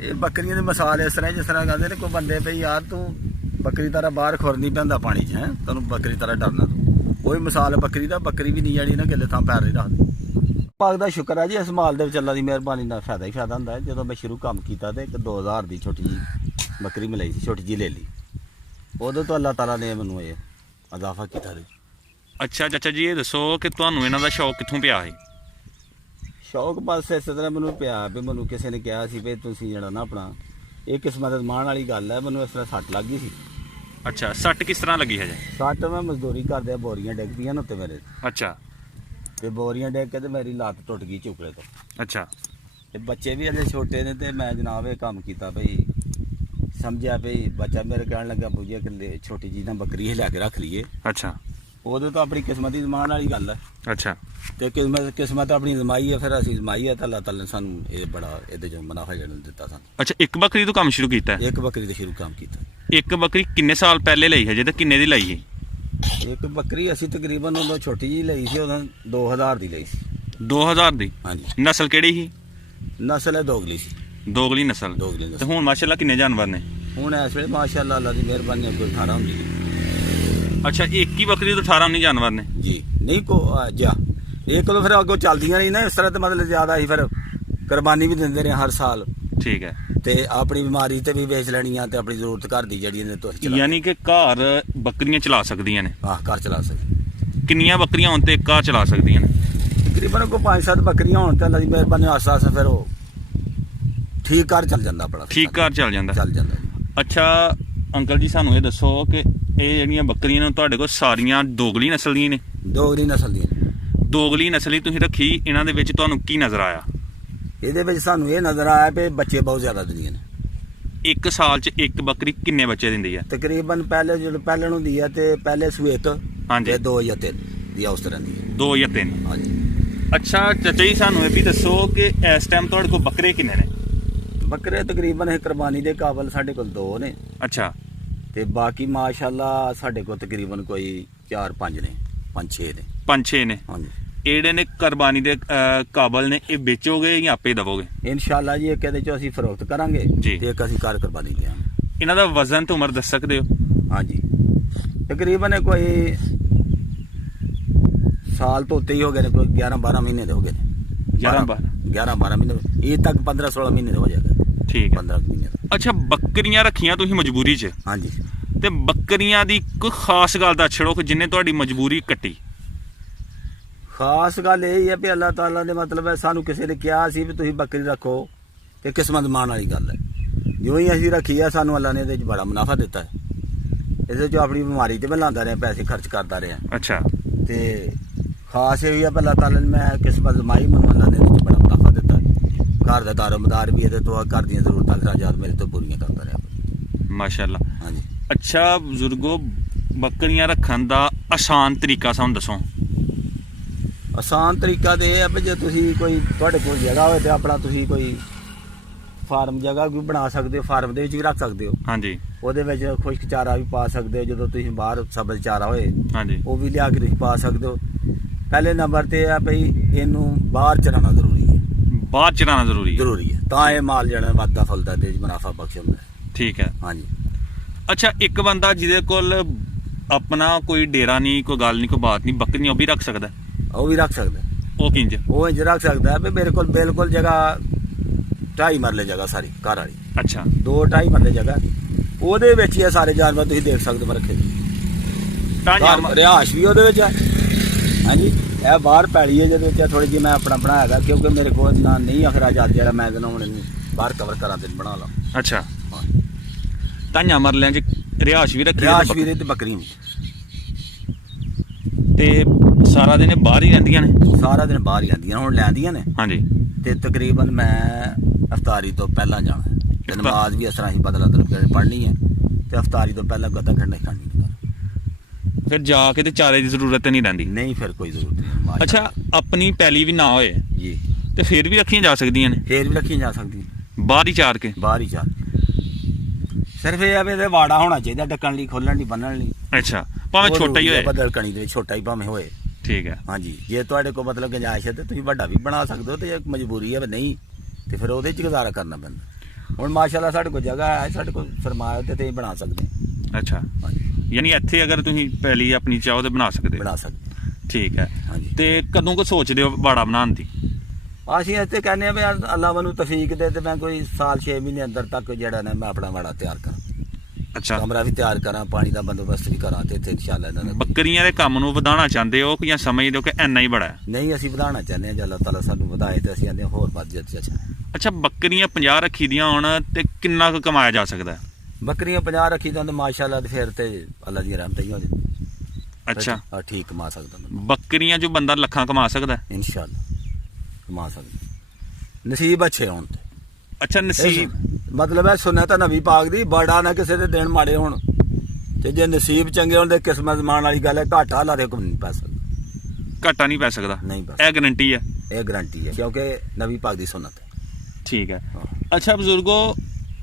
ਇਹ ਬੱਕਰੀਆਂ ਦੀ ਮਿਸਾਲ ਇਸ ਤਰ੍ਹਾਂ ਜਿਸ ਤਰ੍ਹਾਂ ਕਹਿੰਦੇ ਨੇ ਕੋਈ ਬੰਦੇ ਭਈ ਯਾਰ ਤੂੰ ਬੱਕਰੀ ਤਰ੍ਹਾਂ ਬਾਹਰ ਖੁਰ ਨਹੀਂ ਪੈਂਦਾ ਪਾਣੀ 'ਚ, ਹੈ ਤੈਨੂੰ ਬੱਕਰੀ ਤਰ੍ਹਾਂ ਡਰਨਾ ਤੂੰ। ਉਹੀ ਮਿਸਾਲ ਹੈ ਬੱਕਰੀ ਦਾ, ਬੱਕਰੀ ਵੀ ਨਹੀਂ ਜਾਣੀ ਨਾ ਕਿੱਲੇ ਥਾਂ ਪੈਰ ਨਹੀਂ ਰੱਖਦੀ। ਪਾਕ ਦਾ ਸ਼ੁਕਰ ਹੈ ਜੀ, ਇਸ ਮਾਲ ਦੇ ਵਿੱਚ ਅੱਲਾ ਦੀ ਮਿਹਰਬਾਨੀ ਨਾਲ ਫਾਇਦਾ ਹੀ ਫਾਇਦਾ ਹੁੰਦਾ ਹੈ। ਜਦੋਂ ਮੈਂ ਸ਼ੁਰੂ ਕੰਮ ਕੀਤਾ ਤੇ ਇੱਕ 2000 ਦੀ ਛੋਟੀ ਜੀ ਬੱਕਰੀ ਮਿਲੀ ਸੀ, ਛੋਟੀ ਜੀ ਲੈ ਲਈ, ਉਦੋਂ ਤੋਂ ਅੱਲਾਹ ਤਾਲਾ ਨੇ ਮੈਨੂੰ ਇਹ ਇਜ਼ਾਫਾ ਕੀਤਾ। ਅੱਛਾ ਚਾਚਾ ਜੀ, ਇਹ ਦੱਸੋ ਕਿ ਤੁਹਾਨੂੰ ਇਹਨਾਂ ਦਾ ਸ਼ੌਕ ਕਿੱਥੋਂ ਪਿਆ ਹੈ? ਸ਼ੌਕ ਬਸ ਇਸ ਤਰ੍ਹਾਂ ਮੈਨੂੰ ਪਿਆ ਵੀ ਮੈਨੂੰ ਕਿਸੇ ਨੇ ਕਿਹਾ ਸੀ ਵੀ ਤੁਸੀਂ ਜਿਹੜਾ ਨਾ ਆਪਣਾ ਇਹ ਕਿਸਮਤ ਅਜ਼ਮਾਉਣ ਵਾਲੀ ਗੱਲ ਹੈ। ਮੈਨੂੰ ਇਸ ਤਰ੍ਹਾਂ ਸੱਟ ਲੱਗ ਗਈ ਸੀ। ਅੱਛਾ, ਸੱਟ ਕਿਸ ਤਰ੍ਹਾਂ ਲੱਗੀ ਹੈ ਜੀ? ਸੱਟ ਮੈਂ ਮਜ਼ਦੂਰੀ ਕਰਦੇ ਬੋਰੀਆਂ ਡਿੱਗ ਪਈਆਂ ਨੇ ਉੱਤੇ ਮੇਰੇ, ਅੱਛਾ, ਤੇ ਬੋਰੀਆਂ ਡਿੱਗ ਕੇ ਤੇ ਮੇਰੀ ਲੱਤ ਟੁੱਟ ਗਈ ਚੁੱਕਲੇ ਤੋਂ। ਅੱਛਾ, ਤੇ ਬੱਚੇ ਵੀ ਅਜੇ ਛੋਟੇ ਨੇ ਤੇ ਮੈਂ ਜਨਾਬ ਇਹ ਕੰਮ ਕੀਤਾ ਭਈ ਸਮਝਿਆ ਭਈ ਬੱਚਾ ਮੇਰੇ ਕਹਿਣ ਲੱਗਾ ਬੂਝਿਆ ਕਿ ਛੋਟੀ ਜੀ ਨਾ ਬੱਕਰੀ ਹੀ ਲੈ ਕੇ ਰੱਖ ਲਈਏ। ਅੱਛਾ, ਉਦੋਂ ਤਾਂ ਆਪਣੀ ਕਿਸਮਤ ਹੀ ਅਜ਼ਮਾਉਣ ਵਾਲੀ ਗੱਲ ਹੈ। ਅੱਛਾ, ਤੇ ਕਿਸਮਤ ਆਪਣੀ ਅਜ਼ਮਾਈ ਹੈ, ਫਿਰ ਅਸੀਂ ਅਜ਼ਮਾਈ ਹੈ ਤਾਂ ਅੱਲਾਹ ਤਾਲਾ ਨੇ ਸਾਨੂੰ ਇਹ ਬੜਾ ਇਹਦੇ ਚੋਂ ਮੁਨਾਫਾ ਜਿਹੜਾ ਦਿੱਤਾ ਸਾਨੂੰ। ਅੱਛਾ, ਇੱਕ ਬੱਕਰੀ ਤੋਂ ਕੰਮ ਸ਼ੁਰੂ ਕੀਤਾ ਹੈ? ਇੱਕ ਬੱਕਰੀ ਤੋਂ ਸ਼ੁਰੂ ਕੰਮ ਕੀਤਾ। ਇੱਕ ਬੱਕਰੀ ਕਿੰਨੇ ਸਾਲ ਪਹਿਲੇ ਲਈ ਹੈ ਜੇ ਤੇ ਕਿੰਨੇ ਦੀ ਲਈ ਹੈ? ਇੱਕ ਬੱਕਰੀ ਅਸੀਂ ਤਕਰੀਬਨ ਉਦੋਂ ਛੋਟੀ ਜਿਹੀ ਲਈ ਸੀ, ਉਦੋਂ 2000 ਦੀ ਲਈ ਸੀ। 2000 ਦੀ? ਹਾਂਜੀ। ਨਸਲ ਕਿਹੜੀ ਸੀ? ਨਸਲ ਹੈ ਦੋਗਲੀ ਸੀ। ਦੋਗਲੀ ਨਸਲ। ਦੋਗਲੀ ਤੇ ਨਸਲ। ਹੁਣ ਮਾਸ਼ਾਅੱਲਾ ਕਿੰਨੇ ਜਾਨਵਰ ਨੇ? ਹੁਣ ਇਸ ਵੇਲੇ ਮਾਸ਼ਾਅੱਲਾ ਅੱਲਾਹ ਦੀ ਮਿਹਰਬਾਨੀ ਨਾਲ ਕੋਈ 18 ਹੁੰਦੀ ਹੈ। ਅੱਛਾ, ਇੱਕ ਹੀ ਬੱਕਰੀ ਤੋਂ 18 ਨਹੀਂ ਜਾਨਵਰ ਨੇ? ਜੀ ਨਹੀਂ ਜਾ ਇਹ ਕੋਲ ਫਿਰ ਅੱਗੋਂ ਚੱਲਦੀਆਂ ਨਹੀਂ ਨਾ ਇਸ ਤਰ੍ਹਾਂ, ਤੇ ਮਤਲਬ ਜ਼ਿਆਦਾ ਹੀ ਫਿਰ ਕੁਰਬਾਨੀ ਵੀ ਦਿੰਦੇ ਰਹੇ ਹਰ ਸਾਲ। ਠੀਕ ਹੈ। ਤੇ ਆਪਣੀ ਬਿਮਾਰੀ ਤੇ ਵੀ ਵੇਚ ਲੈਣੀਆਂ ਤੇ ਆਪਣੀ ਜ਼ਰੂਰਤ ਘਰ ਦੀ ਜਿਹੜੀ ਨੇ ਤੁਸੀਂ ਯਾਨੀ ਕਿ ਘਰ ਬੱਕਰੀਆਂ ਚਲਾ ਸਕਦੀਆਂ ਨੇ? ਘਰ ਚਲਾ ਸਕਦੇ। ਕਿੰਨੀਆਂ ਬੱਕਰੀਆਂ ਹੋਣ ਤੇ ਇੱਕ ਘਰ ਚਲਾ ਸਕਦੀਆਂ ਨੇ? ਤਕਰੀਬਨ ਕੋਈ 5-7 ਬੱਕਰੀਆਂ ਹੋਣ ਤੇ ਅੱਲਾਹ ਦੀ ਮਿਹਰਬਾਨੀ ਆਸਾ ਆਸਾ ਫਿਰ ਉਹ ਠੀਕ ਘਰ ਚੱਲ ਜਾਂਦਾ ਆਪਣਾ। ਠੀਕ ਘਰ ਚੱਲ ਜਾਂਦਾ? ਚੱਲ ਜਾਂਦਾ। ਅੱਛਾ ਅੰਕਲ ਜੀ, ਸਾਨੂੰ ਇਹ ਦੱਸੋ ਕਿ ਇਹ ਜਿਹੜੀਆਂ ਬੱਕਰੀਆਂ ਨੇ ਤੁਹਾਡੇ ਕੋਲ ਸਾਰੀਆਂ ਦੋਗਲੀ ਨਸਲ ਦੀਆਂ ਨੇ? ਦੋਗਲੀ ਨਸਲ ਦੀਆਂ। ਦੋਗਲੀ ਨਸਲ ਹੀ ਤੁਸੀਂ ਰੱਖੀ, ਇਹਨਾਂ ਦੇ ਵਿੱਚ ਤੁਹਾਨੂੰ ਕੀ ਨਜ਼ਰ ਆਇਆ? ਇਹਦੇ ਵਿੱਚ ਸਾਨੂੰ ਇਹ ਨਜ਼ਰ ਆਇਆ ਵੀ ਬੱਚੇ ਬਹੁਤ ਜ਼ਿਆਦਾ ਦਿੰਦੀਆਂ ਨੇ। ਇੱਕ ਸਾਲ 'ਚ ਇੱਕ ਬੱਕਰੀ ਕਿੰਨੇ ਬੱਚੇ ਦਿੰਦੀ ਹੈ? ਤਕਰੀਬਨ ਪਹਿਲੇ ਜਦੋਂ ਪਹਿਲੇ ਨੂੰ ਦੀ ਹੈ ਤੇ ਪਹਿਲੇ ਸੂਏ ਇੱਕ ਹਾਂਜੀ, ਤੇ 2 ਜਾਂ 3 ਦੀ ਉਸ ਤਰ੍ਹਾਂ ਦੀ ਹੈ। 2 ਜਾਂ 3? ਹਾਂਜੀ। ਅੱਛਾ ਚਾਚਾ ਜੀ, ਸਾਨੂੰ ਇਹ ਵੀ ਦੱਸੋ ਕਿ ਇਸ ਟਾਈਮ ਤੁਹਾਡੇ ਕੋਲ ਬੱਕਰੇ ਕਿੰਨੇ ਨੇ? ਬੱਕਰੇ ਤਕਰੀਬਨ ਇਹ ਕੁਰਬਾਨੀ ਦੇ ਕਾਬਲ ਸਾਡੇ ਕੋਲ 2 ਨੇ। ਅੱਛਾ। ਤੇ ਬਾਕੀ ਮਾਸ਼ਾਅੱਲਾ ਸਾਡੇ ਕੋਲ ਤਕਰੀਬਨ ਕੋਈ 4-5 ਨੇ, 5-6 ਨੇ। 5-6 ਨੇ? ਹਾਂਜੀ। ਇਹੜੇ ਨੇ ਕੁਰਬਾਨੀ ਦੇ ਕਾਬਲ ਨੇ, ਇਹ ਵੇਚੋਗੇ ਜਾਂ ਆਪੇ ਦਵੋਗੇ? ਇਨਸ਼ਾਅੱਲਾ ਜੀ ਇੱਕ ਇਹਦੇ ਚੋਂ ਅਸੀਂ ਫਰੋਖਤ ਕਰਾਂਗੇ ਜੀ, ਤੇ ਇੱਕ ਅਸੀਂ ਘਰ ਕੁਰਬਾਨੀ ਲਿਆਵਾਂਗੇ। ਇਹਨਾਂ ਦਾ ਵਜ਼ਨ ਤੇ ਉਮਰ ਦੱਸ ਸਕਦੇ ਹੋ? ਹਾਂਜੀ, ਤਕਰੀਬਨ ਕੋਈ ਸਾਲ ਤੋਂ ਉੱਤੇ ਹੀ ਹੋ ਗਏ ਨੇ, ਕੋਈ 11-12 ਮਹੀਨੇ ਦੇ ਹੋ ਗਏ ਨੇ। 11-12 ਮਹੀਨੇ, ਇਹ ਤੱਕ 15-16 ਮਹੀਨੇ ਦੇ ਹੋ ਜਾਏਗਾ। ਠੀਕ ਹੈ, 15 ਮਹੀਨੇ ਦਾ। ਅੱਛਾ, ਬੱਕਰੀਆਂ ਰੱਖੀਆਂ ਤੁਸੀਂ ਮਜਬੂਰੀ 'ਚ? ਹਾਂਜੀ। ਤੇ ਬੱਕਰੀਆਂ ਦੀ ਕੋਈ ਖਾਸ ਗੱਲ ਦਾ ਛੜੋ ਕਿ ਜਿੰਨੇ ਤੁਹਾਡੀ ਮਜਬੂਰੀ ਕੱਟੀ? ਖਾਸ ਗੱਲ ਇਹ ਹੈ ਵੀ ਅੱਲਾਹ ਤਾਲਾ ਨੇ ਮਤਲਬ ਹੈ ਸਾਨੂੰ ਕਿਸੇ ਨੇ ਕਿਹਾ ਸੀ ਵੀ ਤੁਸੀਂ ਬੱਕਰੀ ਰੱਖੋ ਤੇ ਕਿਸਮਤ ਮਾਣ ਵਾਲੀ ਗੱਲ ਹੈ। ਜਿਉਂ ਹੀ ਅਸੀਂ ਰੱਖੀ ਆ ਸਾਨੂੰ ਅੱਲਾਹ ਨੇ ਇਹਦੇ 'ਚ ਬੜਾ ਮੁਨਾਫਾ ਦਿੱਤਾ ਹੈ। ਇਹਦੇ 'ਚ ਆਪਣੀ ਬਿਮਾਰੀ ਤੇ ਮੈਂ ਲਾਉਂਦਾ ਰਿਹਾ, ਪੈਸੇ ਖਰਚ ਕਰਦਾ ਰਿਹਾ। ਅੱਛਾ। ਤੇ ਖਾਸ ਇਹ ਹੈ ਅੱਲਾਹ ਤਾਲਾ ਨੇ ਮੈਂ ਕਿਸਮਤ ਮਾਈ ਮੈਨੂੰ ਅੱਲਾਹ ਨੇ ਇਹਦੇ 'ਚ ਬੜਾ ਮੁਨਾਫਾ ਦਿੱਤਾ। ਘਰ ਦਾ ਦਾਰੋਮਦਾਰ ਵੀ ਇਹਦੇ ਤੋਂ ਘਰ ਦੀਆਂ ਜ਼ਰੂਰਤਾਂ ਖਰਾਜਾਤ ਮੇਰੇ ਤੋਂ ਪੂਰੀਆਂ ਕਰਦਾ ਰਿਹਾ। ਮਾਸ਼ਾਅੱਲਾ। ਹਾਂਜੀ। ਅੱਛਾ ਬਜ਼ੁਰਗੋ, ਬੱਕਰੀਆਂ ਰੱਖਣ ਦਾ ਆਸਾਨ ਤਰੀਕਾ ਸਾਨੂੰ ਦੱਸੋ। ਆਸਾਨ ਤਰੀਕਾ ਤੇ ਇਹ ਹੈ ਵੀ ਜੇ ਤੁਸੀਂ ਕੋਈ ਤੁਹਾਡੇ ਕੋਲ ਜਗ੍ਹਾ ਹੋਵੇ ਤੇ ਆਪਣਾ ਤੁਸੀਂ ਕੋਈ ਫਾਰਮ ਜਗ੍ਹਾ ਵੀ ਬਣਾ ਸਕਦੇ ਹੋ, ਫਾਰਮ ਦੇ ਵਿੱਚ ਵੀ ਰੱਖ ਸਕਦੇ ਹੋ। ਹਾਂਜੀ। ਉਹਦੇ ਵਿੱਚ ਖੁਸ਼ਕ ਚਾਰਾ ਵੀ ਪਾ ਸਕਦੇ ਹੋ, ਜਦੋਂ ਤੁਸੀਂ ਬਾਹਰ ਸਬਜ਼ ਚਾਰਾ ਹੋਏ ਹਾਂਜੀ ਉਹ ਵੀ ਲਿਆ ਕੇ ਤੁਸੀਂ ਪਾ ਸਕਦੇ ਹੋ। ਪਹਿਲੇ ਨੰਬਰ ਤੇ ਆ ਭਈ ਇਹਨੂੰ ਬਾਹਰ ਚਰਾਉਣਾ ਜ਼ਰੂਰੀ ਹੈ। ਬਾਹਰ ਚਰਾਉਣਾ ਜ਼ਰੂਰੀ ਹੈ ਤਾਂ ਇਹ ਮਾਲ ਜਿਹੜਾ ਵੱਧਦਾ ਫੁੱਲਦਾ ਤੇ ਮੁਨਾਫਾ ਬਖਸ਼ ਹੁੰਦਾ। ਠੀਕ ਹੈ। ਹਾਂਜੀ। ਅੱਛਾ, ਇੱਕ ਬੰਦਾ ਜਿਹਦੇ ਕੋਲ ਆਪਣਾ ਕੋਈ ਡੇਰਾ ਨਹੀਂ, ਕੋਈ ਗੱਲ ਨਹੀਂ, ਕੋਈ ਬਾਤ ਨਹੀਂ, ਬੱਕਰੀਆਂ ਉਹ ਵੀ ਰੱਖ ਸਕਦਾ? ਉਹ ਵੀ ਰੱਖ ਸਕਦਾ। ਉਹ ਕਿੰਜ? ਉਹ ਇੰਜ ਰੱਖ ਸਕਦਾ ਵੀ ਮੇਰੇ ਕੋਲ ਬਿਲਕੁਲ ਜਗ੍ਹਾ 2.5 ਮਰਲੇ ਜਗ੍ਹਾ ਸਾਰੀ ਘਰ ਵਾਲੀ। ਅੱਛਾ। 2-2.5 ਮਰਲੇ ਜਗ੍ਹਾ, ਉਹਦੇ ਵਿੱਚ ਹੀ ਸਾਰੇ ਜਾਨਵਰ ਤੁਸੀਂ ਦੇਖ ਸਕਦੇ ਹੋ ਰੱਖੇ। ਰਿਹਾਇਸ਼ ਵੀ ਉਹਦੇ ਵਿੱਚ ਹੈ। ਹਾਂਜੀ। ਇਹ ਬਾਹਰ ਪੈਲੀ ਹੈ ਜਿਹਦੇ ਵਿੱਚ ਥੋੜੀ ਜਿਹੀ ਮੈਂ ਆਪਣਾ ਬਣਾਇਆ ਕਿਉਂਕਿ ਮੇਰੇ ਕੋਲ ਨਾ ਨਹੀਂ ਅਖਰਾਜਾਤ ਜਿਹੜਾ ਮੈਂ ਇਹਦੇ ਨਾਲ ਹੁਣ ਇਹਨੂੰ ਬਾਹਰ ਕਵਰ ਕਰਾਂ ਤੇ ਬਣਾ ਲਾ। ਅੱਛਾ। ਤਾਂਿਆਂ ਮਰਲਿਆਂ 'ਚ ਰਿਹਾਇਸ਼ ਵੀ ਰੱਖੀ? ਰਿਹਾਇਸ਼ ਵੀ ਤੇ ਬੱਕਰੀਆਂ ਵੀ। ਤੇ ਸਾਰਾ ਦਿਨ ਬਾਹਰ ਹੀ ਰਹਿੰਦੀਆਂ ਨੇ? ਸਾਰਾ ਦਿਨ ਬਾਹਰ ਹੀ ਰਹਿੰਦੀਆਂ, ਹੁਣ ਲੈਂਦੀਆਂ ਨੇ। ਹਾਂਜੀ। ਤੇ ਤਕਰੀਬਨ ਮੈਂ ਅਫਤਾਰੀ ਤੋਂ ਪਹਿਲਾਂ ਜਾਣਾ ਤੇ ਨਮਾਜ਼ ਵੀ ਇਸ ਤਰ੍ਹਾਂ ਹੀ ਬਦਲਾ ਪੜ੍ਹਨੀ ਹੈ ਤੇ ਅਫਤਾਰੀ ਤੋਂ ਪਹਿਲਾਂ ਗੱਦਾ ਖੜਨਾ ਹੀ ਖਾਣੀ। ਫਿਰ ਜਾ ਕੇ ਤੇ ਚਾਰੇ ਦੀ ਜ਼ਰੂਰਤ ਨਹੀਂ ਰਹਿੰਦੀ? ਨਹੀਂ, ਫਿਰ ਕੋਈ ਜ਼ਰੂਰਤ ਨਹੀਂ। ਅੱਛਾ, ਆਪਣੀ ਪੈਲੀ ਵੀ ਨਾ ਹੋਏ ਜੀ ਤੇ ਫਿਰ ਵੀ ਰੱਖੀਆਂ ਜਾ ਸਕਦੀਆਂ ਨੇ? ਫਿਰ ਵੀ ਰੱਖੀਆਂ ਜਾ ਸਕਦੀਆਂ, ਬਾਹਰ ਹੀ ਚਾਰ ਕੇ? ਬਾਹਰ ਹੀ ਚਾਰ ਕੇ। ਸਿਰਫ ਇਹ ਆ ਵੀ ਇਹਦੇ ਵਾੜਾ ਹੋਣਾ ਚਾਹੀਦਾ ਢੱਕਣ ਲਈ, ਖੋਲਣ ਲਈ, ਬੰਨਣ ਲਈ। ਅੱਛਾ, ਭਾਵੇਂ ਛੋਟਾ ਹੀ ਹੋਏ? ਬਦਲਕਣੀ ਦੇ ਛੋਟਾ ਹੀ ਭਾਵੇਂ ਹੋਏ। ਠੀਕ ਹੈ। ਹਾਂਜੀ। ਜੇ ਤੁਹਾਡੇ ਕੋਲ ਮਤਲਬ ਗੁੰਜਾਇਸ਼ ਹੈ ਤੇ ਤੁਸੀਂ ਵੱਡਾ ਵੀ ਬਣਾ ਸਕਦੇ ਹੋ, ਤੇ ਜੇ ਮਜਬੂਰੀ ਹੈ ਨਹੀਂ ਤੇ ਫਿਰ ਉਹਦੇ 'ਚ ਗੁਜ਼ਾਰਾ ਕਰਨਾ ਪੈਂਦਾ। ਹੁਣ ਮਾਸ਼ਾਅੱਲਾ ਸਾਡੇ ਕੋਲ ਜਗ੍ਹਾ ਹੈ, ਸਾਡੇ ਕੋਲ ਸਰਮਾਇਆ ਤੇ ਅਸੀਂ ਬਣਾ ਸਕਦੇ ਹਾਂ। ਅੱਛਾ, ਹਾਂਜੀ, ਯਾਨੀ ਇੱਥੇ ਅਗਰ ਤੁਸੀਂ ਪਹਿਲੀ ਆਪਣੀ ਚਾਹੋ ਤੇ ਬਣਾ ਸਕਦੇ ਹੋ। ਬਣਾ ਸਕਦੇ ਹਾਂ। ਠੀਕ ਹੈ। ਹਾਂਜੀ, ਤੇ ਕਦੋਂ ਕੋ ਸੋਚਦੇ ਹੋ ਬਾੜਾ ਬਣਾਉਣ ਦੀ? ਅਸੀਂ ਇੱਥੇ ਕਹਿੰਦੇ ਆ ਵੀ ਯਾਰ ਅੱਲਾ ਮੈਨੂੰ ਤੌਫੀਕ ਦੇ ਤੇ ਮੈਂ ਕੋਈ ਸਾਲ 6 ਮਹੀਨੇ ਅੰਦਰ ਤੱਕ ਜਿਹੜਾ ਨਾ ਮੈਂ ਆਪਣਾ ਵਾੜਾ ਤਿਆਰ ਕਰਾਂ, ਅੱਛਾ, ਕਮਰਾ ਵੀ ਤਿਆਰ ਕਰਾਂ, ਪਾਣੀ ਦਾ ਬੰਦੋਬਸਤ ਵੀ ਕਰਾਂ ਤੇ ਇੱਥੇ ਇਨਸ਼ਾਅੱਲਾ ਇਹਨਾਂ ਦਾ ਬੱਕਰੀਆਂ ਦੇ ਕੰਮ ਨੂੰ ਵਧਾਉਣਾ ਚਾਹੁੰਦੇ ਹੋ ਕਿ ਜਾਂ ਸਮਝਦੇ ਹੋ ਕਿ ਇੰਨਾ ਹੀ ਬੜਾ ਹੈ? ਨਹੀਂ, ਅਸੀਂ ਵਧਾਉਣਾ ਚਾਹੁੰਦੇ ਹਾਂ। ਜੇ ਅੱਲਾਹ ਤਾਲਾ ਸਾਨੂੰ ਵਧਾਏ ਤੇ ਅਸੀਂ ਆਨੇ ਹੋਰ ਵੱਧ ਜਾਏ। ਅੱਛਾ, ਬੱਕਰੀਆਂ 50 ਰੱਖੀ ਦੀਆਂ ਹੋਣ ਤੇ ਕਿੰਨਾ ਕੁ ਕਮਾਇਆ ਜਾ ਸਕਦਾ ਹੈ? ਬੱਕਰੀਆਂ 50 ਰੱਖੀ ਤਾਂ ਮਾਸ਼ਾਅੱਲਾ ਤੇ ਫਿਰ ਤੇ ਅੱਲਾ ਦੀ ਰਹਿਮਤ ਹੀ ਹੋ ਜਾਂਦੀ। ਅੱਛਾ, ਹਾਂ, ਠੀਕ ਕਮਾ ਸਕਦਾ ਮੈਂ ਬੱਕਰੀਆਂ ਜੋ ਬੰਦਾ ਲੱਖਾਂ ਕਮਾ ਸਕਦਾ ਹੈ? ਇਨਸ਼ਾਅੱਲਾ ਕਮਾ ਸਕਦਾ, ਨਸੀਬ ਅੱਛੇ ਹੋਣ ਤੇ। ਅੱਛਾ, ਨਸੀਬ ਮਤਲਬ ਹੈ ਸੁਨਨਤ ਨਬੀ ਪਾਕ ਦੀ, ਬੜਾ ਨਾ ਕਿਸੇ ਦੇ ਦਿਨ ਮਾੜੇ ਹੋਣ ਤੇ ਜੇ ਨਸੀਬ ਚੰਗੇ ਹੋਣ ਤੇ ਕਿਸਮਤ ਮਾਣ ਵਾਲੀ ਗੱਲ ਹੈ। ਘਾਟਾ ਅੱਲਾ ਦੇ ਹੁਕਮ ਨਹੀਂ ਪੈ ਸਕਦਾ, ਘਾਟਾ ਨਹੀਂ ਪੈ ਸਕਦਾ, ਨਹੀਂ ਪੈ ਇਹ ਗਾਰੰਟੀ ਹੈ? ਸਕਦਾ, ਇਹ ਗਰੰਟੀ ਹੈ ਕਿਉਂਕਿ ਨਬੀ ਪਾਕ ਦੀ ਸੁਨਨਤ ਹੈ। ਠੀਕ ਹੈ। ਹਾਂ। ਅੱਛਾ ਬਜ਼ੁਰਗੋ,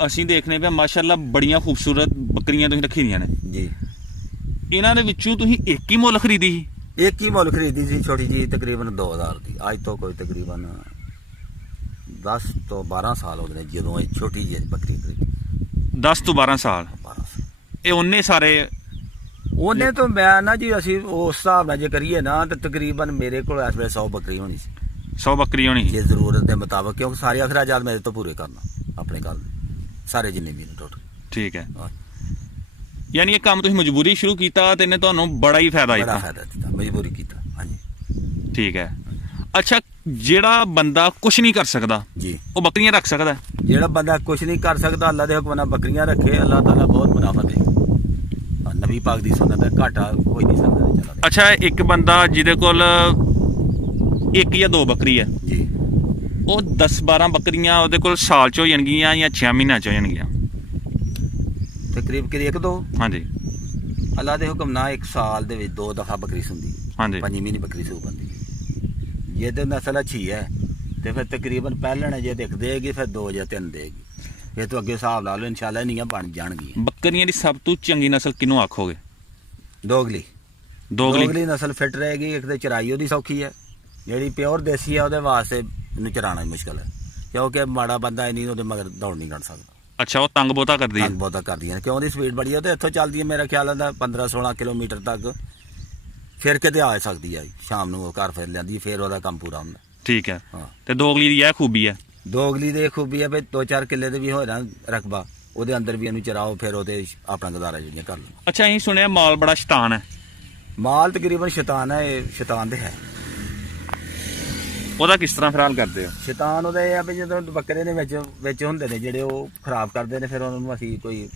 ਅਸੀਂ ਦੇਖਨੇ ਪਿਆ ਮਾਸ਼ਾਅੱਲਾ ਬੜੀਆਂ ਖੂਬਸੂਰਤ ਬੱਕਰੀਆਂ ਤੁਸੀਂ ਰੱਖੀ ਦੀਆਂ ਨੇ ਜੀ। ਇਹਨਾਂ ਦੇ ਵਿੱਚੋਂ ਤੁਸੀਂ ਇੱਕ ਹੀ ਮੁੱਲ ਖਰੀਦੀ ਸੀ? ਇੱਕ ਹੀ ਮੁੱਲ ਖਰੀਦੀ ਸੀ, ਛੋਟੀ ਜੀ, ਤਕਰੀਬਨ 2000 ਦੀ। ਅੱਜ ਤੋਂ ਕੋਈ ਤਕਰੀਬਨ 10 ਤੋਂ 12 ਸਾਲ ਹੋ ਗਏ ਨੇ ਜਦੋਂ ਇਹ ਛੋਟੀ ਜਿਹੀ ਬੱਕਰੀ ਖਰੀਦੀ। 10 ਤੋਂ 12 ਸਾਲ? 12 ਸਾਲ। ਇਹ ਉਹਨੇ ਸਾਰੇ? ਉਹਨੇ ਤੋਂ ਮੈਂ ਨਾ ਜੀ, ਅਸੀਂ ਉਸ ਹਿਸਾਬ ਨਾਲ ਜੇ ਕਰੀਏ ਨਾ ਤੇ ਤਕਰੀਬਨ ਮੇਰੇ ਕੋਲ ਇਸ ਵੇਲੇ 100 ਬੱਕਰੀ ਹੋਣੀ ਸੀ। 100 ਬੱਕਰੀ ਹੋਣੀ? ਜੇ ਜ਼ਰੂਰਤ ਦੇ ਮੁਤਾਬਕ, ਕਿਉਂਕਿ ਸਾਰੇ ਅਖਰਾਜਾਤ ਮੇਰੇ ਤੋਂ ਪੂਰੇ ਕਰਨਾ ਆਪਣੇ ਘਰ ਦੇ ਸਾਰੇ ਜਿੰਨੇ ਵੀ ਨੇ ਟੋਟਲ। ਠੀਕ ਹੈ। ਹਾਂ। ਯਾਨੀ ਇਹ ਕੰਮ ਤੁਸੀਂ ਮਜਬੂਰੀ ਸ਼ੁਰੂ ਕੀਤਾ ਤੇ ਇਹਨੇ ਤੁਹਾਨੂੰ ਬੜਾ ਹੀ ਫਾਇਦਾ ਬੜਾ ਦਿੱਤਾ? ਫਾਇਦਾ ਦਿੱਤਾ, ਮਜਬੂਰੀ ਕੀਤਾ। ਹਾਂਜੀ। ਠੀਕ ਹੈ। ਅੱਛਾ, ਜਿਹੜਾ ਬੰਦਾ ਕੁਝ ਨਹੀਂ ਕਰ ਸਕਦਾ ਜੀ, ਉਹ ਬੱਕਰੀਆਂ ਰੱਖ ਸਕਦਾ ਹੈ? ਜਿਹੜਾ ਬੰਦਾ ਕੁਝ ਨਹੀਂ ਕਰ ਸਕਦਾ, ਅੱਲਾ ਦੇ ਹੁਕਮ ਨਾਲ ਬੱਕਰੀਆਂ ਰੱਖੇ, ਅੱਲਾਹ ਤਾਲਾ ਬਹੁਤ ਮੁਨਾਫਾ ਦੇਗਾ। ਨਬੀ ਪਾਕ ਦੀ ਸੁਨਨਤ ਹੈ, ਘਾਟਾ ਹੋ ਹੀ ਨਹੀਂ ਸਕਦਾ ਚਲਾ। ਅੱਛਾ, ਇੱਕ ਬੰਦਾ ਜਿਹਦੇ ਕੋਲ ਇੱਕ ਜਾਂ ਦੋ ਬੱਕਰੀ ਹੈ, ਜੀ, ਉਹ 10-12 ਬੱਕਰੀਆਂ ਉਹਦੇ ਕੋਲ ਸਾਲ ਚ ਹੋ ਜਾਣਗੀਆਂ ਜਾਂ 6 ਮਹੀਨਿਆਂ ਚ ਹੋ ਜਾਣਗੀਆਂ? ਤਕਰੀਬ ਕਰੀ 1-2। ਹਾਂਜੀ, ਅੱਲਾ ਦੇ ਹੁਕਮ ਨਾਲ ਇੱਕ ਸਾਲ ਦੇ ਵਿੱਚ 2 ਦਫਾ ਬੱਕਰੀ ਸੁੰਦੀ, ਹਾਂਜੀ। 5 ਮਹੀਨੇ ਬੱਕਰੀ ਸੂ ਬੰਦੀ। ਜੇ ਤੇ ਨਸਲ ਅੱਛੀ ਹੈ ਤੇ ਫਿਰ ਤਕਰੀਬਨ ਪਹਿਲਣ ਜੇ ਦਿਖ ਦੇਗੀ, ਫਿਰ 2 ਜਾਂ 3 ਦੇਗੀ। ਫਿਰ ਤੋਂ ਅੱਗੇ ਹਿਸਾਬ ਲਾ ਲਓ, ਇਨਸ਼ਾਅੱਲਾ ਨਹੀਂ ਬਣ ਜਾਣਗੀਆਂ। ਬੱਕਰੀਆਂ ਦੀ ਸਭ ਤੋਂ ਚੰਗੀ ਨਸਲ ਕਿਹਨੂੰ ਆਖੋਗੇ? ਦੋਗਲੀ। ਦੋਗਲੀ? ਦੋਗਲੀ ਨਸਲ ਫਿੱਟ ਰਹੇਗੀ। ਇੱਕ ਤੇ ਚਰਾਈ ਉਹਦੀ ਸੌਖੀ ਹੈ, ਜਿਹੜੀ ਪਿਓਰ ਦੇਸੀ ਹੈ ਉਹਦੇ ਵਾਸਤੇ ਇਹਨੂੰ ਚਰਾਉਣਾ ਹੀ ਮੁਸ਼ਕਲ ਹੈ, ਕਿਉਂਕਿ ਮਾੜਾ ਬੰਦਾ ਨਹੀਂ ਉਹਦੇ ਮਗਰ ਦੌੜ ਨਹੀਂ ਕੱਢ ਸਕਦਾ। ਅੱਛਾ, ਉਹ ਤੰਗ ਬਹੁਤਾ ਕਰਦੀ ਹੈ? ਤੰਗ ਬਹੁਤਾ ਕਰਦੀਆਂ ਨੇ, ਕਿਉਂ ਉਹਦੀ ਸਪੀਡ ਬੜੀ ਹੈ ਤੇ ਇੱਥੋਂ ਚੱਲਦੀ ਹੈ ਮੇਰਾ ਖਿਆਲ ਆਉਂਦਾ 15-16 ਕਿਲੋਮੀਟਰ ਤੱਕ, ਫਿਰ ਕਿਤੇ ਆ ਸਕਦੀ ਹੈ। ਸ਼ਾਮ ਨੂੰ ਉਹ ਘਰ ਫਿਰ ਲੈਂਦੀ, ਫਿਰ ਉਹਦਾ ਕੰਮ ਪੂਰਾ ਹੁੰਦਾ। ਠੀਕ ਹੈ। ਹਾਂ। ਤੇ ਦੋਗਲੀ ਦੀ ਇਹ ਖੂਬੀ ਹੈ? ਦੋਗਲੀ ਦੇ ਖੂਬੀ ਹੈ ਵੀ 2-4 ਕਿੱਲੇ ਦੇ ਵੀ ਹੋ ਜਾਣ ਰਕਬਾ, ਉਹਦੇ ਅੰਦਰ ਵੀ ਇਹਨੂੰ ਚਰਾਓ, ਫਿਰ ਉਹਦੇ ਆਪਣਾ ਗੁਜ਼ਾਰਾ ਜਿਹੜੀਆਂ ਕਰ ਲਓ। ਅੱਛਾ, ਅਸੀਂ ਸੁਣਿਆ ਮਾਲ ਬੜਾ ਸ਼ੈਤਾਨ ਹੈ? ਮਾਲ ਤਕਰੀਬਨ ਸ਼ੈਤਾਨ ਹੈ, ਇਹ ਸ਼ੈਤਾਨ ਦੇ ਹੈ। ਉਹਦਾ ਕਿਸ ਤਰ੍ਹਾਂ ਫਿਲਹਾਲ ਕਰਦੇ ਹੋ? ਸ਼ੈਤਾਨ ਉਹਦਾ ਇਹ ਆ ਵੀ ਜਦੋਂ ਬੱਕਰੇ ਦੇ ਵਿੱਚ ਹੁੰਦੇ ਨੇ ਜਿਹੜੇ ਉਹ ਖਰਾਬ ਕਰਦੇ ਨੇ, ਫਿਰ ਉਹਨਾਂ ਨੂੰ ਅਸੀਂ ਕੋਈ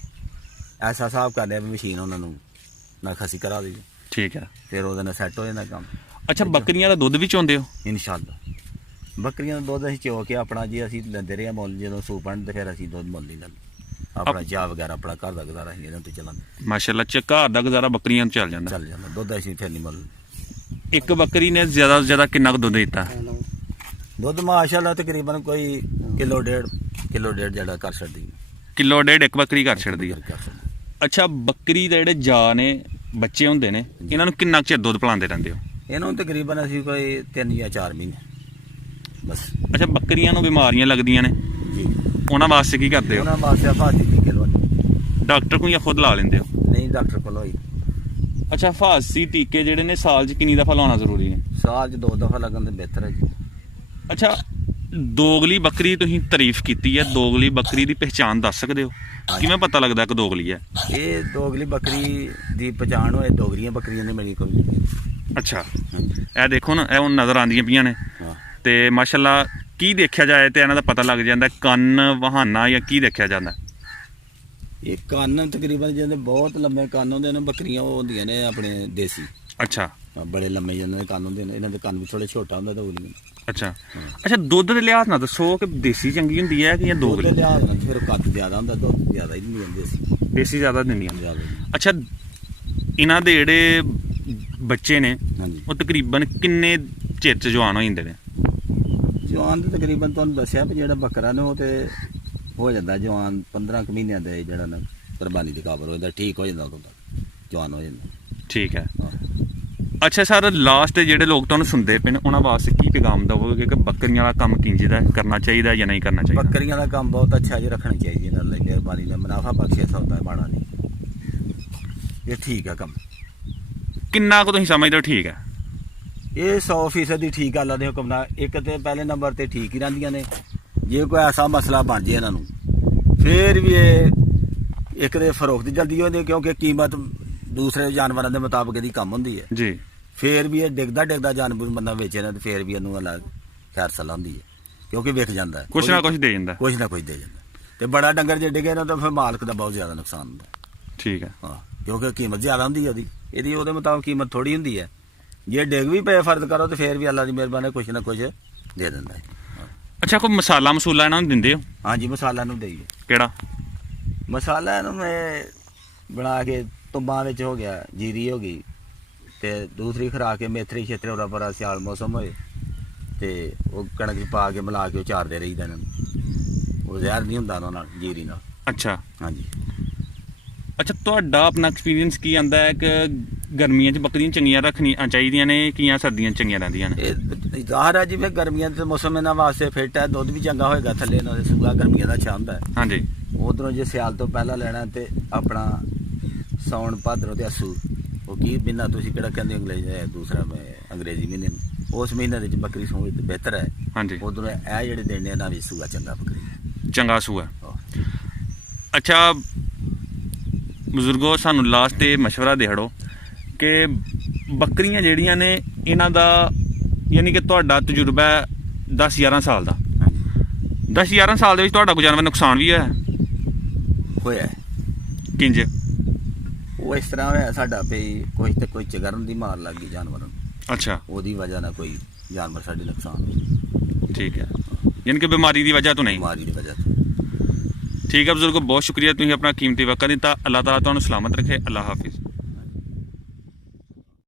ਐਸਾ ਹਿਸਾਬ ਕਰਦੇ ਆ ਵੀ ਮਸ਼ੀਨ ਉਹਨਾਂ ਨੂੰ ਨਾ ਖਸੀ ਕਰਾ ਦੇ, ਠੀਕ ਹੈ। ਫਿਰ ਉਹਦੇ ਨਾਲ ਸੈੱਟ ਹੋ ਜਾਂਦਾ ਕੰਮ। ਅੱਛਾ, ਬੱਕਰੀਆਂ ਦਾ ਦੁੱਧ ਵੀ ਚੋਂਦੇ ਹੋ? ਇਨਸ਼ਾਅੱਲਾ ਬੱਕਰੀਆਂ ਦਾ ਦੁੱਧ ਅਸੀਂ ਚੋ ਕੇ ਆਪਣਾ ਜੀ ਅਸੀਂ ਲੈਂਦੇ ਰਹੇ ਮੁੱਲ, ਜਦੋਂ ਸੂ ਪੜਨ ਤੇ ਫਿਰ ਅਸੀਂ ਦੁੱਧ ਮੁੱਲ ਹੀ ਲੈਂਦੇ, ਆਪਣਾ ਚਾਹ ਵਗੈਰਾ ਆਪਣਾ ਘਰ ਦਾ ਗੁਜ਼ਾਰਾ ਅਸੀਂ ਇਹਨਾਂ ਤੋਂ ਚਲਾਉਂਦੇ। ਮਾਸ਼ਾਅੱਲਾ, ਘਰ ਦਾ ਗੁਜ਼ਾਰਾ ਬੱਕਰੀਆਂ ਨੂੰ ਚੱਲ ਜਾਂਦਾ? ਚੱਲ ਜਾਂਦਾ, ਦੁੱਧ ਅਸੀਂ ਫਿਰ ਨਹੀਂ ਮੁੱਲ। ਇੱਕ ਬੱਕਰੀ ਨੇ ਜ਼ਿਆਦਾ ਤੋਂ ਜ਼ਿਆਦਾ ਕਿੰਨਾ ਕੁ ਦੁੱਧ ਦਿੱਤਾ? ਦੁੱਧ ਮਾਸ਼ਾਅੱਲਾ ਤਕਰੀਬਨ ਕੋਈ ਕਿਲੋ ਡੇਢ ਜਿਹੜਾ ਕਰ ਛੱਡਦੀ। ਕਿਲੋ ਡੇਢ ਇੱਕ ਬੱਕਰੀ ਕਰ ਛੱਡਦੀ ਹੈ? ਕਰ ਛੱਡਦੀ। ਅੱਛਾ, ਬੱਕਰੀ ਦੇ ਜਿਹੜੇ ਜਾ ਨੇ ਬੱਚੇ ਹੁੰਦੇ ਨੇ, ਇਹਨਾਂ ਨੂੰ ਕਿੰਨਾ ਕੁ ਚਿਰ ਦੁੱਧ ਪਿਲਾਉਂਦੇ ਰਹਿੰਦੇ ਹੋ? ਇਹਨੂੰ ਤਕਰੀਬਨ ਅਸੀਂ ਕੋਈ 3 ਜਾਂ 4 ਮਹੀਨੇ ਬਸ। ਅੱਛਾ, ਬੱਕਰੀਆਂ ਨੂੰ ਬਿਮਾਰੀਆਂ ਲੱਗਦੀਆਂ ਨੇ ਜੀ, ਉਹਨਾਂ ਵਾਸਤੇ ਕੀ ਕਰਦੇ ਹੋ? ਉਹਨਾਂ ਵਾਸਤੇ ਫਾਸੀ ਟੀਕੇ ਲਵਾਉਂਦੇ। ਡਾਕਟਰ ਕੋਲ ਜਾਂ ਖੁਦ ਲਾ ਲੈਂਦੇ ਹੋ? ਨਹੀਂ, ਡਾਕਟਰ ਕੋਲ ਹੋਈ। ਅੱਛਾ, ਫਾਸੀ ਟੀਕੇ ਜਿਹੜੇ ਨੇ ਸਾਲ 'ਚ ਕਿੰਨੀ ਦਫਾ ਲਾਉਣਾ ਜ਼ਰੂਰੀ ਨੇ? ਸਾਲ 'ਚ 2 ਦਫਾ ਲੱਗਣ ਤੇ ਬਿਹਤਰ ਹੈ ਜੀ। ਅੱਛਾ, ਦੋਗਲੀ ਬੱਕਰੀ ਤੁਸੀਂ ਤਾਰੀਫ ਕੀਤੀ ਹੈ, ਦੋਗਲੀ ਬੱਕਰੀ ਦੀ ਪਹਿਚਾਣ ਦੱਸ ਸਕਦੇ ਹੋ? ਕਿਵੇਂ ਪਤਾ ਲੱਗਦਾ ਕਿ ਦੋਗਲੀ ਹੈ? ਇਹ ਦੋਗਲੀ ਬੱਕਰੀ ਦੀ ਪਛਾਣ ਹੋਏ ਦੋਗਲੀਆਂ ਬੱਕਰੀਆਂ ਨੇ ਮੇਰੀ ਕੋਈ। ਅੱਛਾ, ਹਾਂਜੀ। ਇਹ ਦੇਖੋ ਨਾ, ਇਹ ਹੁਣ ਨਜ਼ਰ ਆਉਂਦੀਆਂ ਪਈਆਂ ਨੇ ਹਾਂ। ਤੇ ਮਾਸ਼ਾਅੱਲਾ ਕੀ ਦੇਖਿਆ ਜਾਏ ਤੇ ਇਹਨਾਂ ਦਾ ਪਤਾ ਲੱਗ ਜਾਂਦਾ, ਕੰਨ ਵਹਾਨਾ ਜਾਂ ਕੀ ਦੇਖਿਆ ਜਾਂਦਾ? ਇਹ ਕੰਨ ਤਕਰੀਬਨ ਜਿਹਦੇ ਬਹੁਤ ਲੰਮੇ ਕੰਨ ਹੁੰਦੇ ਨੇ, ਬੱਕਰੀਆਂ ਉਹ ਹੁੰਦੀਆਂ ਨੇ ਆਪਣੇ ਦੇਸੀ। ਅੱਛਾ, ਬੜੇ ਲੰਮੇ ਜਿਹਨਾਂ ਦੇ ਕੰਨ ਹੁੰਦੇ ਨੇ, ਇਹਨਾਂ ਦੇ ਕੰਨ ਵੀ ਥੋੜੇ ਛੋਟਾ ਹੁੰਦਾ ਦੋਗਲੀਆਂ। ਅੱਛਾ। ਅੱਛਾ, ਦੁੱਧ ਦੇ ਲਿਹਾਜ਼ ਨਾਲ ਦੱਸੋ ਕਿ ਦੇਸੀ ਚੰਗੀ ਹੁੰਦੀ ਹੈ ਕਿ ਜਾਂ ਦੋਗਲੀ ਦੋਗਲੀ? ਲਿਆਦ ਨਾਲ ਫਿਰ ਕੱਦ ਜ਼ਿਆਦਾ ਹੁੰਦਾ, ਦੁੱਧ ਜ਼ਿਆਦਾ ਹੀ ਨਹੀਂ ਦਿੰਦੇ ਸੀ। ਦੇਸੀ ਜ਼ਿਆਦਾ ਦਿੰਦੀਆਂ? ਜ਼ਿਆਦਾ। ਅੱਛਾ, ਇਹਨਾਂ ਦੇ ਜਿਹੜੇ ਬੱਚੇ ਨੇ ਹਾਂਜੀ। ਉਹ ਤਕਰੀਬਨ ਕਿੰਨੇ ਚਿਰ 'ਚ ਜਵਾਨ ਹੋ ਜਾਂਦੇ ਨੇ? ਜਵਾਨ ਤਾਂ ਤਕਰੀਬਨ ਤੁਹਾਨੂੰ ਦੱਸਿਆ ਵੀ ਜਿਹੜਾ ਬੱਕਰਾ ਨੇ ਉਹ ਤੇ ਹੋ ਜਾਂਦਾ ਜਵਾਨ 15 ਕੁ ਮਹੀਨਿਆਂ ਦੇ, ਜਿਹੜਾ ਨਾ ਕੁਰਬਾਨੀ ਦੇ ਕਾਬਲ ਹੋ ਜਾਂਦਾ, ਠੀਕ ਹੋ ਜਾਂਦਾ, ਉਦੋਂ ਤੱਕ ਜਵਾਨ ਹੋ ਜਾਂਦਾ। ਠੀਕ ਹੈ। ਹਾਂ। ਅੱਛਾ ਸਰ, ਲਾਸਟ ਜਿਹੜੇ ਲੋਕ ਤੁਹਾਨੂੰ ਸੁਣਦੇ ਪਏ ਨੇ ਉਹਨਾਂ ਵਾਸਤੇ ਕੀ ਪੈਗਾਮ ਦਵੋਗੇ ਕਿ ਬੱਕਰੀਆਂ ਵਾਲਾ ਕੰਮ ਕਿੰਜਦਾ ਕਰਨਾ ਚਾਹੀਦਾ ਜਾਂ ਨਹੀਂ ਕਰਨਾ ਚਾਹੀਦਾ? ਬੱਕਰੀਆਂ ਦਾ ਕੰਮ ਬਹੁਤ ਅੱਛਾ ਜੀ, ਰੱਖਣੀ ਚਾਹੀਦੀ ਇਹਨਾਂ ਲਈ ਮਿਹਰਬਾਨੀ ਨਾਲ, ਮੁਨਾਫਾ ਬਖਸ਼ੇ ਸੌਦਾ ਮਾੜਾ ਨਹੀਂ, ਇਹ ਠੀਕ ਆ ਕੰਮ। ਕਿੰਨਾ ਕੁ ਤੁਸੀਂ ਸਮਝਦੇ ਹੋ ਠੀਕ ਹੈ? ਇਹ 100% ਦੀ ਠੀਕ ਗੱਲ ਆ ਦੇ ਹੁਕਮ ਨਾਲ। ਇੱਕ ਤੇ ਪਹਿਲੇ ਨੰਬਰ ਤੇ ਠੀਕ ਹੀ ਰਹਿੰਦੀਆਂ ਨੇ, ਜੇ ਕੋਈ ਐਸਾ ਮਸਲਾ ਬਣ ਜੇ ਇਹਨਾਂ ਨੂੰ ਫੇਰ ਵੀ ਇਹ ਇੱਕ ਦੇ ਫਰੋਖਤ ਜਲਦੀ ਹੁੰਦੀ, ਕਿਉਂਕਿ ਕੀਮਤ ਦੂਸਰੇ ਜਾਨਵਰਾਂ ਦੇ ਮੁਤਾਬਕ ਇਹਦੀ ਕੰਮ ਹੁੰਦੀ ਹੈ ਜੀ। ਫੇਰ ਵੀ ਇਹ ਡਿੱਗਦਾ ਜਾਨਵਰ ਬੰਦਾ ਵੇਚੇ ਨਾ ਤੇ ਫੇਰ ਵੀ ਇਹਨੂੰ ਅਲੱਗ ਖੈਰ ਸਲਾਹ ਹੁੰਦੀ ਹੈ, ਕਿਉਂਕਿ ਵਿਕ ਜਾਂਦਾ ਹੈ, ਕੁਛ ਨਾ ਕੁਛ ਦੇ ਜਾਂਦਾ। ਕੁਛ ਨਾ ਕੁਛ ਦੇ ਜਾਂਦਾ। ਤੇ ਬੜਾ ਡੰਗਰ ਜੇ ਡਿੱਗੇ ਨਾ ਤਾਂ ਫਿਰ ਮਾਲਕ ਦਾ ਬਹੁਤ ਜ਼ਿਆਦਾ ਨੁਕਸਾਨ ਹੁੰਦਾ। ਠੀਕ ਹੈ। ਹਾਂ, ਕਿਉਂਕਿ ਕੀਮਤ ਜ਼ਿਆਦਾ ਹੁੰਦੀ ਹੈ ਉਹਦੀ, ਇਹਦੀ ਉਹਦੇ ਮੁਤਾਬਕ ਕੀਮਤ ਥੋੜੀ ਹੁੰਦੀ ਹੈ। ਜੇ ਡਿੱਗ ਵੀ ਪਏ ਫਰਜ਼ ਕਰੋ ਤੇ ਫੇਰ ਵੀ ਅੱਲਾ ਦੀ ਮਿਹਰਬਾਨੀ ਕੁਛ ਨਾ ਕੁਛ ਦੇ ਦਿੰਦਾ ਹੈ। ਅੱਛਾ, ਕੋਈ ਮਸਾਲਾ ਮਸੂਲਾ ਇਹਨਾਂ ਨੂੰ ਦਿੰਦੇ ਹੋ? ਹਾਂਜੀ, ਮਸਾਲਾ ਨੂੰ ਦੇਈਏ। ਕਿਹੜਾ ਮਸਾਲਾ ਇਹਨੂੰ ਮੈਂ ਬਣਾ ਕੇ ਤੁੰਬਾਂ ਵਿੱਚ ਹੋ ਗਿਆ, ਜੀਰੀ ਹੋ ਗਈ, ਤੇ ਦੂਸਰੀ ਖੁਰਾਕ ਮੇਥਰੀ ਛੇਤਰੇ ਉਰਾ ਪਰਾ ਸਿਆਲ ਮੌਸਮ ਹੋਏ ਤੇ ਉਹ ਕਣਕ 'ਚ ਪਾ ਕੇ ਮਿਲਾ ਕੇ ਉਹ ਚਾਰਦੇ ਰਹੀਦਾ ਇਹਨਾਂ ਨੂੰ, ਉਹ ਜ਼ਹਿਰ ਨਹੀਂ ਹੁੰਦਾ ਉਹਨਾਂ ਨਾਲ, ਜੀਰੀ ਨਾਲ। ਅੱਛਾ ਹਾਂਜੀ। ਅੱਛਾ, ਤੁਹਾਡਾ ਆਪਣਾ ਐਕਸਪੀਰੀਅੰਸ ਕੀ ਆਂਦਾ ਹੈ ਕਿ ਗਰਮੀਆਂ 'ਚ ਬੱਕਰੀਆਂ ਚੰਗੀਆਂ ਰੱਖਣੀਆਂ ਚਾਹੀਦੀਆਂ ਨੇ ਕਿ ਜਾਂ ਸਰਦੀਆਂ 'ਚ ਚੰਗੀਆਂ ਰਹਿੰਦੀਆਂ ਨੇ? ਇਹ ਜ਼ਾਹਰ ਹੈ ਜਿਵੇਂ ਗਰਮੀਆਂ ਦੇ ਮੌਸਮ ਇਹਨਾਂ ਵਾਸਤੇ ਫਿੱਟ ਹੈ, ਦੁੱਧ ਵੀ ਚੰਗਾ ਹੋਏਗਾ ਥੱਲੇ ਇਹਨਾਂ ਦੇ, ਸੂਆ ਗਰਮੀਆਂ ਦਾ ਅੱਛਾ ਹੁੰਦਾ ਹੈ। ਹਾਂਜੀ। ਉਧਰੋਂ ਜੇ ਸਿਆਲ ਤੋਂ ਪਹਿਲਾਂ ਲੈਣਾ ਤੇ ਆਪਣਾ ਸਾਉਣ ਭਾਦਰੋਂ ਤੇ ਅਸੂ, ਉਹ ਕੀ ਮਹੀਨਾ ਤੁਸੀਂ ਕਿਹੜਾ ਕਹਿੰਦੇ ਅੰਗਰੇਜ਼ੀ ਦੂਸਰਾ ਅੰਗਰੇਜ਼ੀ ਮਹੀਨੇ ਨੂੰ, ਉਸ ਮਹੀਨੇ ਦੇ ਵਿੱਚ ਬੱਕਰੀ ਸੂਈ ਤੇ ਬਿਹਤਰ ਹੈ। ਹਾਂਜੀ। ਉਧਰੋਂ ਇਹ ਜਿਹੜੇ ਦਿਨ ਨੇ ਇਹਨਾਂ ਵਿੱਚ ਸੂਆ ਚੰਗਾ ਬੱਕਰੀ ਚੰਗਾ ਸੂਆ। ਅੱਛਾ ਬਜ਼ੁਰਗੋ, ਸਾਨੂੰ ਲਾਸਟ ਤੇ ਮਸ਼ਵਰਾ ਦੇ ਹੜੋ ਕਿ ਬੱਕਰੀਆਂ ਜਿਹੜੀਆਂ ਨੇ ਇਹਨਾਂ ਦਾ ਯਾਨੀ ਕਿ ਤੁਹਾਡਾ ਤਜਰਬਾ 10-11 ਸਾਲ ਦਾ, 10-11 ਸਾਲ ਦੇ ਵਿੱਚ ਤੁਹਾਡਾ ਕੋਈ ਜਾਨਵਰ ਨੁਕਸਾਨ ਵੀ ਹੋਇਆ। ਕਿੰਜ? ਉਹ ਇਸ ਤਰ੍ਹਾਂ ਹੋਇਆ ਸਾਡਾ ਵੀ ਕੋਈ ਤੇ ਕੋਈ ਚਗਰਨ ਦੀ ਮਾਰ ਲੱਗ ਗਈ ਜਾਨਵਰਾਂ ਨੂੰ, ਅੱਛਾ, ਉਹਦੀ ਵਜ੍ਹਾ ਨਾਲ ਕੋਈ ਜਾਨਵਰ ਸਾਡੇ ਨੁਕਸਾਨ ਹੋਇਆ। ਠੀਕ ਹੈ, ਯਾਨੀ ਕਿ ਬਿਮਾਰੀ ਦੀ ਵਜ੍ਹਾ ਤੋਂ ਨਹੀਂ? ਬਿਮਾਰੀ ਦੀ ਵਜ੍ਹਾ ਤੋਂ। ਠੀਕ ਹੈ ਬਜ਼ੁਰਗੋ, ਬਹੁਤ ਸ਼ੁਕਰੀਆ, ਤੁਸੀਂ ਆਪਣਾ ਕੀਮਤੀ ਵਕਤ ਦਿੱਤਾ। ਅੱਲਾਹ ਤਾਲਾ ਤੁਹਾਨੂੰ ਸਲਾਮਤ ਰੱਖੇ। ਅੱਲਾਹ ਹਾਫਿਜ਼।